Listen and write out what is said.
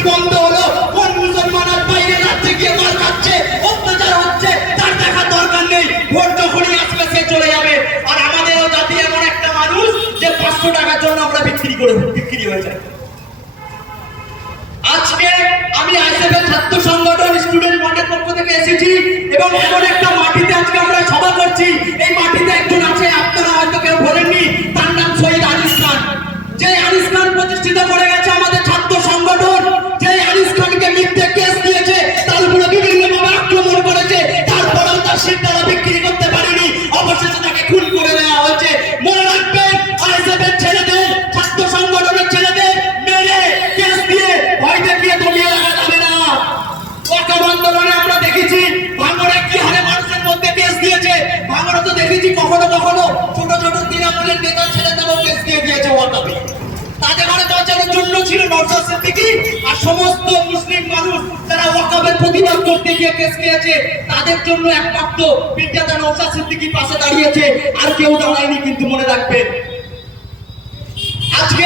দুর্নীতি বন্ধ হলো, কোন মুসলমান আর বাইরে রাজ্যে গিয়ে মার খাচ্ছে, অত্যাচার হচ্ছে, তার দেখার দরকার নেই। ভোট যখনই আসবে সে চলে যাবে। আর আমাদেরও জাতি এমন একটা মানুষ যে 500 টাকার জন্য আমরা বিক্রি হয়ে যায়। আজকে আমি আইএসএফের ছাত্র সংগঠন স্টুডেন্ট ফ্রন্টের পক্ষ থেকে এসেছি এবং এমন একটা মাটিতে আজকে আমরা সভা করছি। এই মাটিতে একজন আছে, আপনারা হয়তো কেউ বলেননি, তার নাম শহীদ আনিস খান। যে আনিস খান প্রতিষ্ঠিত করে গেছে আমাদের ছাত্র সংগঠন, যে আনিস খানকে মিথ্যে কেস দিয়েছে, তার উপরে বিভিন্নভাবে আক্রমণ করেছে, তারপরেও তার সিট তারা বিক্রি করতে পারেনি, অবশেষে তাকে খুন করে দেওয়া হয়েছে। মনে রাখবেন, আইএসএফের ছেলেদের, ছাত্র সংগঠনের ছেলেদের মেরে কেস দিয়ে ভয় দেখিয়ে দমিয়ে রাখা যাবে না। ওয়াকফ আন্দোলনে আমরা দেখেছি ভাঙড়ে কি হারে মানুষের মধ্যে কেস দিয়েছে। ভাঙড়ে তো দেখেছি কখনো কখনো ছোট ছোট তৃণমূলের নেতা ছেলেদেরও কেস দিয়ে দিয়েছে ওয়াকফে। তাদের ঘরে বাঁচানোর জন্য ছিল নওশাদ সিদ্দিকী আর সমস্ত মুসলিম মানুষ যারা ওয়াকফের প্রতিবাদ করতে গিয়ে কেস খেয়েছে, তাদের জন্য একমাত্র পিতাদা নওশাদ সিদ্দিকীর পাশে দাঁড়িয়েছে, আর কেউ দাঁড়ায়নি। কিন্তু মনে রাখবেন, আজকে